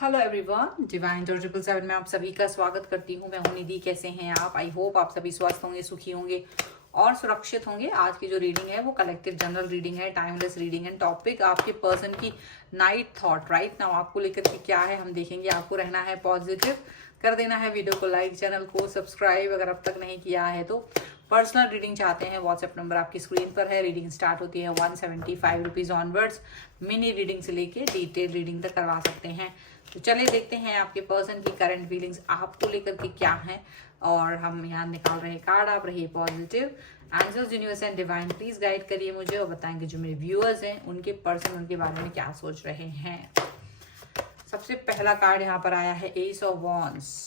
Hello everyone, divine जो 777 में आप सभी का स्वागत करती हूँ। मैं हूँ निधि। कैसे हैं आप? आई होप आप सभी स्वस्थ होंगे, सुखी होंगे और सुरक्षित होंगे। आज की जो रीडिंग है वो कलेक्टिव जनरल रीडिंग है, टाइमलेस रीडिंग है। टॉपिक आपके पर्सन की नाइट थॉट राइट नाउ आपको लेकर के क्या है हम देखेंगे। आपको रहना है पॉजिटिव, कर देना है वीडियो को लाइक, चैनल को सब्सक्राइब अगर अब तक नहीं किया है तो। पर्सनल रीडिंग चाहते हैं, व्हाट्सएप नंबर आपकी स्क्रीन पर है। रीडिंग स्टार्ट होती है 175 रुपीज ऑनवर्ड्स। मिनी रीडिंग से लेके डिटेल रीडिंग तक करवा सकते हैं। तो चलिए देखते हैं आपके पर्सन की करंट फीलिंग्स आपको लेकर के क्या है। और हम यहाँ निकाल रहे हैं कार्ड। आप रहिए positive. Angels, universe and divine please guide करिए मुझे और बताएंगे जो मेरे व्यूअर्स हैं उनके पर्सन उनके बारे में क्या सोच रहे हैं। सबसे पहला कार्ड यहाँ पर आया है एस ऑफ वॉन्ड्स।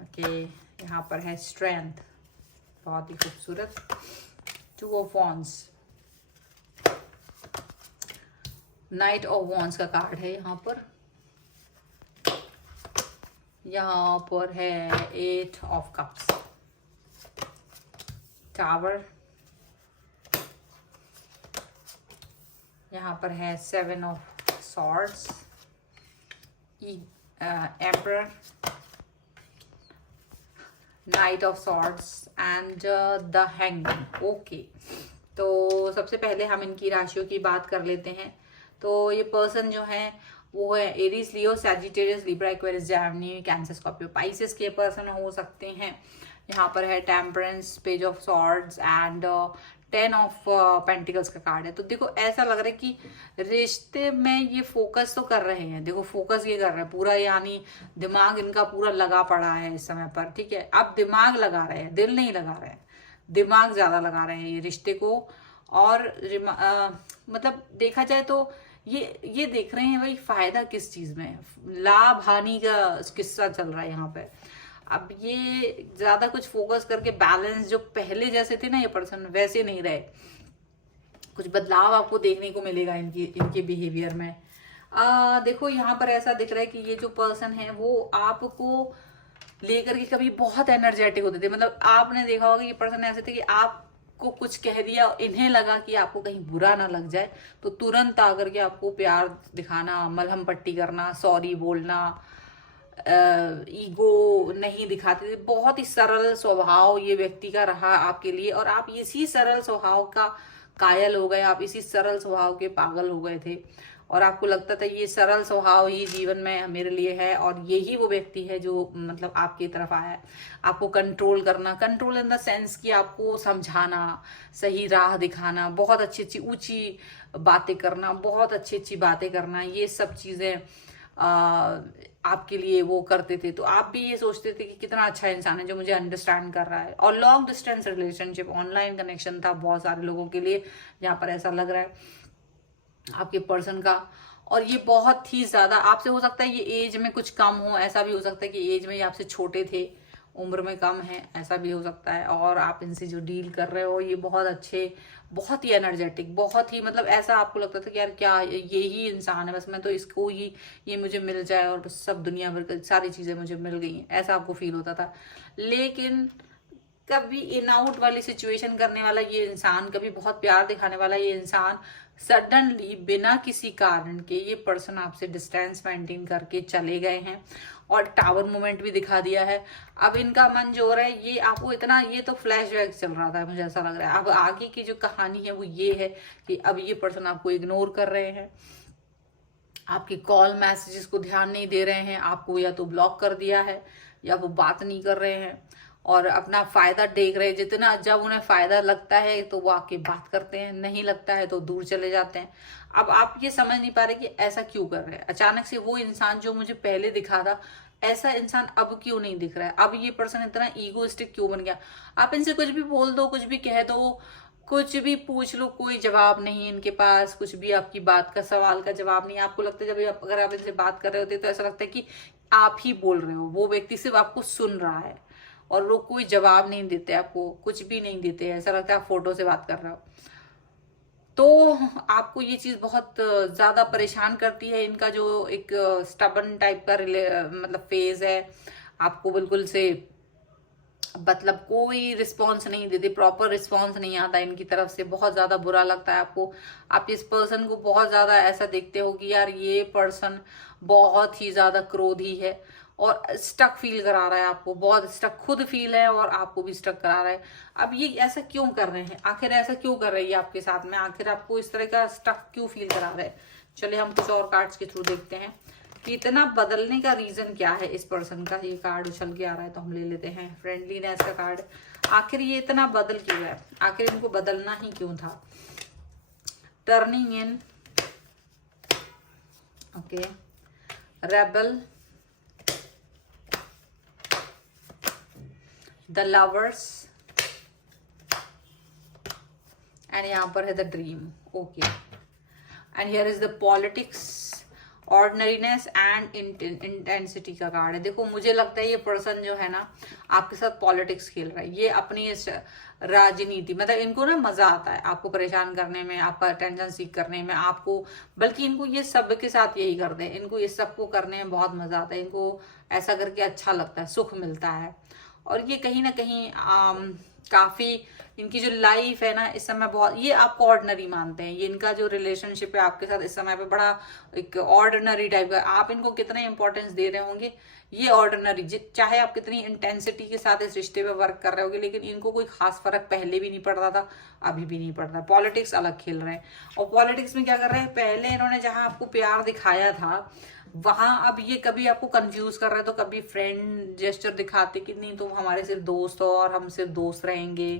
ओके, यहाँ पर है स्ट्रेंथ, बहुत ही खूबसूरत। Two of wands, night of wands का कार्ड है यहाँ पर। यहाँ पर है एट ऑफ कप्स, टावर। यहाँ पर है seven of swords, emperor, night of swords and the hangman. Okay, तो सबसे पहले हम इनकी राशियों की बात कर लेते हैं। तो ये पर्सन जो है वो है Aries, Leo, Sagittarius, Libra, Aquarius, Gemini, Cancer, Scorpio, Pisces के पर्सन हो सकते हैं। यहाँ पर है temperance, page of swords and 10 of pentacles का कार्ड है। तो देखो ऐसा लग रहा है कि रिश्ते में ये फोकस तो कर रहे हैं। देखो फोकस ये कर रहे हैं पूरा, यानी दिमाग इनका पूरा लगा पड़ा है इस समय पर। ठीक है, अब दिमाग लगा रहे हैं, दिल नहीं लगा रहे हैं, दिमाग ज्यादा लगा रहे हैं ये रिश्ते को। और मतलब देखा जाए तो ये देख रहे हैं भाई फायदा किस चीज में है, लाभ हानि का किस्सा चल रहा है यहाँ पे। अब ये ज्यादा कुछ फोकस करके बैलेंस, जो पहले जैसे थे ना ये पर्सन वैसे नहीं रहे। कुछ बदलाव आपको देखने को मिलेगा इनके बिहेवियर में। देखो यहाँ पर ऐसा दिख रहा है कि ये जो पर्सन है वो आपको लेकर के कभी बहुत एनर्जेटिक होते थे। मतलब आपने देखा होगा ये पर्सन ऐसे थे कि आपको कुछ कह दिया, इन्हें लगा कि आपको कहीं बुरा ना लग जाए तो तुरंत आकर के आपको प्यार दिखाना, मलहम पट्टी करना, सॉरी बोलना, ईगो नहीं दिखाते थे। बहुत ही सरल स्वभाव ये व्यक्ति का रहा आपके लिए और आप इसी सरल स्वभाव का कायल हो गए, आप इसी सरल स्वभाव के पागल हो गए थे। और आपको लगता था ये सरल स्वभाव ही जीवन में मेरे लिए है और यही वो व्यक्ति है जो मतलब आपकी तरफ आया है। आपको कंट्रोल करना, कंट्रोल इन द सेंस कि आपको समझाना, सही राह दिखाना, बहुत अच्छी अच्छी ऊंची बातें करना, बहुत अच्छी अच्छी बातें करना, ये सब चीजें आपके लिए वो करते थे। तो आप भी ये सोचते थे कि कितना अच्छा इंसान है जो मुझे अंडरस्टैंड कर रहा है। और long distance relationship, online connection था बहुत सारे लोगों के लिए, जहाँ पर ऐसा लग रहा है आपके पर्सन का। और ये बहुत ही ज्यादा आपसे, हो सकता है ये एज में कुछ कम हो, ऐसा भी हो सकता है कि एज में ये आपसे छोटे थे, उम्र में कम है, ऐसा भी हो सकता है। और आप इनसे जो डील कर रहे हो ये बहुत अच्छे, बहुत ही एनर्जेटिक, बहुत ही मतलब ऐसा आपको लगता था कि यार क्या यही इंसान है, बस मैं तो इसको ही, ये मुझे मिल जाए और बस सब दुनिया भर की सारी चीजें मुझे मिल गई, ऐसा आपको फील होता था। लेकिन कभी इन आउट वाली सिचुएशन करने वाला ये इंसान, कभी बहुत प्यार दिखाने वाला ये इंसान, सडनली बिना किसी कारण के ये पर्सन आपसे डिस्टेंस मेंटेन करके चले गए हैं और टावर मोमेंट भी दिखा दिया है। अब इनका मन जो हो रहा है ये आपको इतना, ये तो फ्लैशबैक चल रहा था, मुझे ऐसा लग रहा है अब आगे की जो कहानी है वो ये है कि अब ये पर्सन आपको इग्नोर कर रहे हैं, आपके कॉल मैसेजेस को ध्यान नहीं दे रहे हैं, आपको या तो ब्लॉक कर दिया है या वो बात नहीं कर रहे हैं और अपना फायदा देख रहे हैं। जितना जब उन्हें फायदा लगता है तो वो आके बात करते हैं, नहीं लगता है तो दूर चले जाते हैं। अब आप ये समझ नहीं पा रहे कि ऐसा क्यों कर रहे हैं। अचानक से वो इंसान जो मुझे पहले दिखा था, ऐसा इंसान अब क्यों नहीं दिख रहा है। अब ये पर्सन इतना ईगोइस्टिक क्यों बन गया। आप इनसे कुछ भी बोल दो, कुछ भी कह दो, कुछ भी पूछ लो, कोई जवाब नहीं इनके पास, कुछ भी आपकी बात का, सवाल का जवाब नहीं। आपको लगता है जब अगर आप इनसे बात कर रहे होते तो ऐसा लगता है कि आप ही बोल रहे हो, वो व्यक्ति सिर्फ आपको सुन रहा है और वो कोई जवाब नहीं देते, आपको कुछ भी नहीं देते, ऐसा लगता है आप फोटो से बात कर रहे हो। तो आपको ये चीज बहुत ज्यादा परेशान करती है। इनका जो एक स्टबन टाइप का मतलब फेज है, आपको बिल्कुल से मतलब कोई रिस्पॉन्स नहीं देते, प्रॉपर रिस्पॉन्स नहीं आता इनकी तरफ से, बहुत ज्यादा बुरा लगता है आपको। आप इस पर्सन को बहुत ज्यादा ऐसा देखते हो कि यार ये पर्सन बहुत ही ज्यादा क्रोधी है और स्टक फील करा रहा है आपको, बहुत स्टक खुद फील है और आपको भी स्टक करा रहा है। अब ये ऐसा क्यों कर रहे हैं, आखिर ऐसा क्यों कर रही है आपके साथ में, आखिर आपको इस तरह का स्टक क्यों फील करा रहा है। चलिए हम कुछ और कार्ड्स के थ्रू देखते हैं कि इतना बदलने का रीजन क्या है इस पर्सन का। ये कार्ड उछल के आ रहा है तो हम ले लेते हैं। फ्रेंडलीनेस का कार्ड, आखिर ये इतना बदल क्यों है, आखिर इनको बदलना ही क्यों था। Turning in, okay, rebel, the lovers, and यहां पर है the dream, okay. And here is the politics, ordinariness and intensity का कार्ड है। देखो मुझे लगता है ये पर्सन जो है ना आपके साथ पॉलिटिक्स खेल रहा है, ये अपनी इस राजनीति, मतलब इनको ना मजा आता है आपको परेशान करने में, आपका अटेंशन सीख करने में, आपको, बल्कि इनको ये सब के साथ यही करते हैं, इनको ये सबको करने में बहुत मजा आता है, इनको ऐसा करके अच्छा लगता है, सुख मिलता है। और ये कहीं ना कहीं काफी इनकी जो लाइफ है ना इस समय बहुत, ये आपको ऑर्डिनरी मानते हैं, ये इनका जो रिलेशनशिप है आपके साथ इस समय पे बड़ा एक ऑर्डिनरी टाइप का, आप इनको कितने इंपॉर्टेंस दे रहे होंगे, ये ऑर्डिनरी, चाहे आप कितनी इंटेंसिटी के साथ इस रिश्ते पे वर्क कर रहे होगे, लेकिन इनको कोई खास फर्क पहले भी नहीं पड़ रहा था, अभी भी नहीं पड़ रहा। पॉलिटिक्स अलग खेल रहे हैं, और पॉलिटिक्स में क्या कर रहे हैं, पहले इन्होंने जहां आपको प्यार दिखाया था वहां अब ये कभी आपको कंफ्यूज कर रहे हैं, तो कभी फ्रेंड जेस्चर दिखाते कि नहीं तुम हमारे सिर्फ दोस्त हो और हम सिर्फ दोस्त रहेंगे,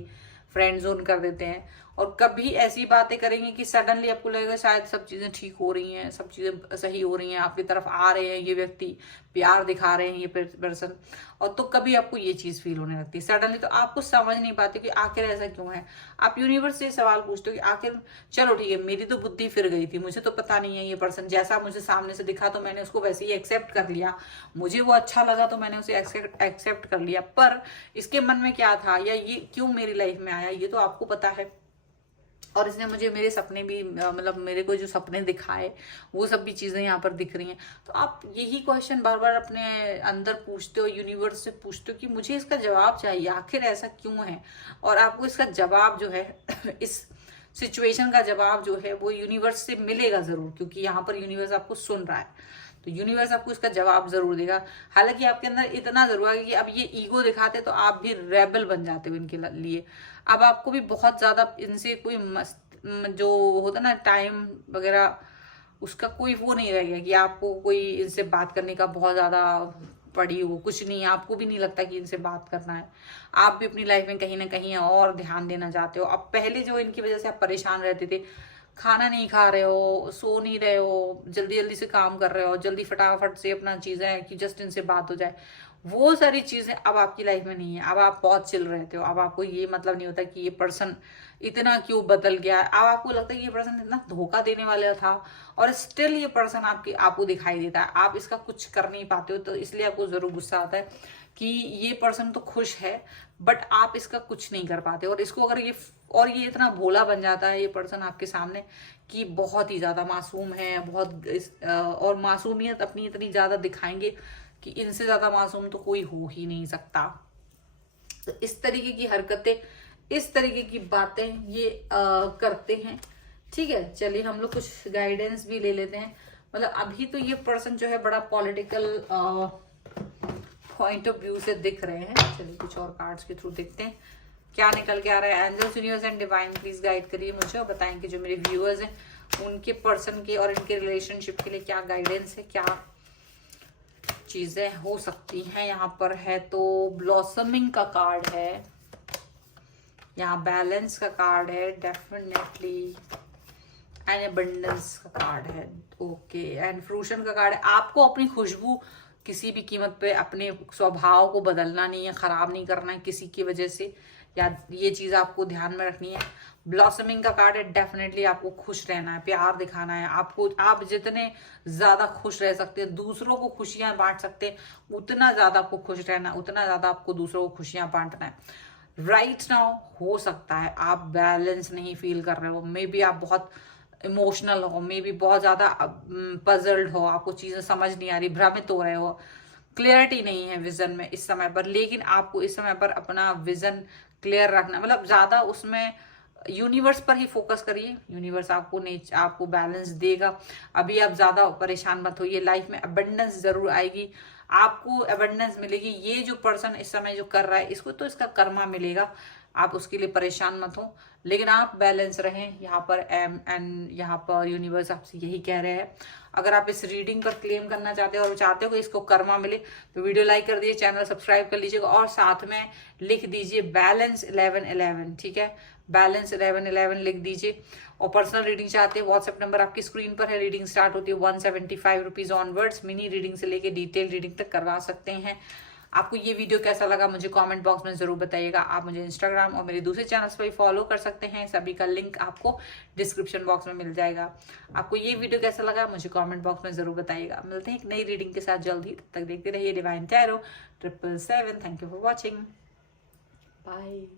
फ्रेंड जोन कर देते हैं। और कभी ऐसी बातें करेंगे कि सडनली आपको लगेगा शायद सब चीजें ठीक हो रही हैं, सब चीजें सही हो रही हैं, आपकी तरफ आ रहे हैं ये व्यक्ति, प्यार दिखा रहे हैं ये पर्सन, और तो कभी आपको ये चीज फील होने लगती है सडनली, तो आपको समझ नहीं पाते कि आखिर ऐसा क्यों है। आप यूनिवर्स से सवाल पूछते हो कि आखिर, चलो ठीक है मेरी तो बुद्धि फिर गई थी, मुझे तो पता नहीं है, ये पर्सन जैसा मुझे सामने से दिखा तो मैंने उसको वैसे ही एक्सेप्ट कर लिया, मुझे वो अच्छा लगा तो मैंने उसे एक्सेप्ट कर लिया, पर इसके मन में क्या था या ये क्यों मेरी लाइफ में आया ये तो आपको पता है। और इसने मुझे मेरे सपने भी, मतलब मेरे को जो सपने दिखाए वो सब भी चीजें यहाँ पर दिख रही हैं। तो आप यही क्वेश्चन बार बार अपने अंदर पूछते हो, यूनिवर्स से पूछते हो कि मुझे इसका जवाब चाहिए, आखिर ऐसा क्यों है। और आपको इसका जवाब जो है इस सिचुएशन का जवाब जो है वो यूनिवर्स से मिलेगा जरूर, क्योंकि यहाँ पर यूनिवर्स आपको सुन रहा है, तो यूनिवर्स आपको इसका जवाब जरूर देगा। हालांकि आपके अंदर इतना जरूर है कि अब ये ईगो दिखाते तो आप भी रेबल बन जाते हो इनके लिए। अब आपको भी बहुत ज्यादा इनसे कोई जो होता ना टाइम वगैरह, उसका कोई वो नहीं रह गया कि आपको कोई इनसे बात करने का बहुत ज्यादा पड़ी हो, कुछ नहीं, आपको भी नहीं लगता कि इनसे बात करना है। आप भी अपनी लाइफ में कहीं ना कहीं और ध्यान देना चाहते हो। अब पहले जो इनकी वजह से आप परेशान रहते थे, खाना नहीं खा रहे हो, सो नहीं रहे हो, जल्दी जल्दी से काम कर रहे हो, जल्दी फटाफट से अपना चीजें कि जस्ट इनसे बात हो जाए, वो सारी चीजें अब आपकी लाइफ में नहीं है। अब आप बहुत चिल रहते हो, अब आपको ये मतलब नहीं होता कि ये पर्सन इतना क्यों बदल गया। अब आपको लगता है कि ये पर्सन इतना धोखा देने वाला था और स्टिल ये पर्सन आपको दिखाई देता है, आप इसका कुछ कर नहीं पाते हो, तो इसलिए आपको जरूर गुस्सा आता है कि ये पर्सन तो खुश है बट आप इसका कुछ नहीं कर पाते। और इसको अगर ये इतना भोला बन जाता है ये पर्सन आपके सामने कि बहुत ही ज्यादा मासूम है, और मासूमियत अपनी इतनी ज्यादा दिखाएंगे कि इनसे ज्यादा मासूम तो कोई हो ही नहीं सकता। तो इस तरीके की हरकतें, इस तरीके की बातें ये करते हैं। ठीक है, चलिए हम लोग कुछ गाइडेंस भी ले लेते हैं। मतलब अभी तो ये पर्सन जो है बड़ा पॉलिटिकल पॉइंट ऑफ व्यू से दिख रहे हैं। चलिए कुछ और कार्ड्स के थ्रू देखते हैं क्या निकल के आ रहा है। Angels, universe and divine please guide करिए मुझे और बताएं कि जो मेरे व्यूअर्स हैं उनके पर्सन के और इनके रिलेशनशिप के लिए क्या गाइडेंस है, क्या चीजें हो सकती हैं। यहाँ पर है तो ब्लॉसमिंग का कार्ड है, यहाँ बैलेंस का कार्ड है डेफिनेटली, एंड एबंडेंस का कार्ड है, ओके, एंड फ्रूशन का कार्ड है। आपको अपनी खुशबू किसी भी कीमत पे, अपने स्वभाव को बदलना नहीं है, खराब नहीं करना है किसी की वजह से, या ये चीज आपको ध्यान में रखनी है। ब्लॉसमिंग का कार्ड है, डेफिनेटली आपको खुश रहना है, प्यार दिखाना है आपको। आप जितने ज्यादा खुश रह सकते हैं, दूसरों को खुशियां बांट सकते हैं, उतना ज्यादा आपको खुश रहना है, उतना ज्यादा आपको दूसरों को खुशियां बांटना है। राइट नाउ हो सकता है आप बैलेंस नहीं फील कर रहे हो, मे बी आप बहुत इमोशनल हो, मे बी बहुत ज्यादा पजल्ड हो, आपको चीजें समझ नहीं आ रही, भ्रमित हो रहे हो, क्लियरिटी नहीं है विजन में इस समय पर, लेकिन आपको इस समय पर अपना विजन क्लियर रखना, मतलब ज्यादा उसमें यूनिवर्स पर ही फोकस करिए। यूनिवर्स आपको बैलेंस देगा। अभी आप ज्यादा परेशान मत होइए, लाइफ में अबंडेंस जरूर आएगी, आपको अबंडेंस मिलेगी। ये जो पर्सन इस समय जो कर रहा है इसको तो इसका कर्मा मिलेगा, आप उसके लिए परेशान मत हो, लेकिन आप बैलेंस रहें। यहाँ पर यहाँ पर यूनिवर्स आपसे यही कह रहे हैं। अगर आप इस रीडिंग पर क्लेम करना चाहते हो और चाहते हो कि इसको कर्मा मिले तो वीडियो लाइक कर दीजिए, चैनल सब्सक्राइब कर लीजिएगा और साथ में लिख दीजिए बैलेंस 1111, ठीक है, बैलेंस 1111 लिख दीजिए। और पर्सनल रीडिंग चाहते हैं, व्हाट्सएप नंबर आपकी स्क्रीन पर है। रीडिंग स्टार्ट होती है 175 रुपीज ऑनवर्ड्स। मिनी रीडिंग से लेके डिटेल रीडिंग तक करवा सकते हैं। आपको ये वीडियो कैसा लगा मुझे कमेंट बॉक्स में जरूर बताइएगा। आप मुझे इंस्टाग्राम और मेरे दूसरे चैनल्स पर भी फॉलो कर सकते हैं, सभी का लिंक आपको डिस्क्रिप्शन बॉक्स में मिल जाएगा। आपको ये वीडियो कैसा लगा मुझे कमेंट बॉक्स में जरूर बताइएगा। मिलते हैं एक नई रीडिंग के साथ जल्द ही, तब तक देखते रहिए divine tarot 777। Thank you for watching, bye.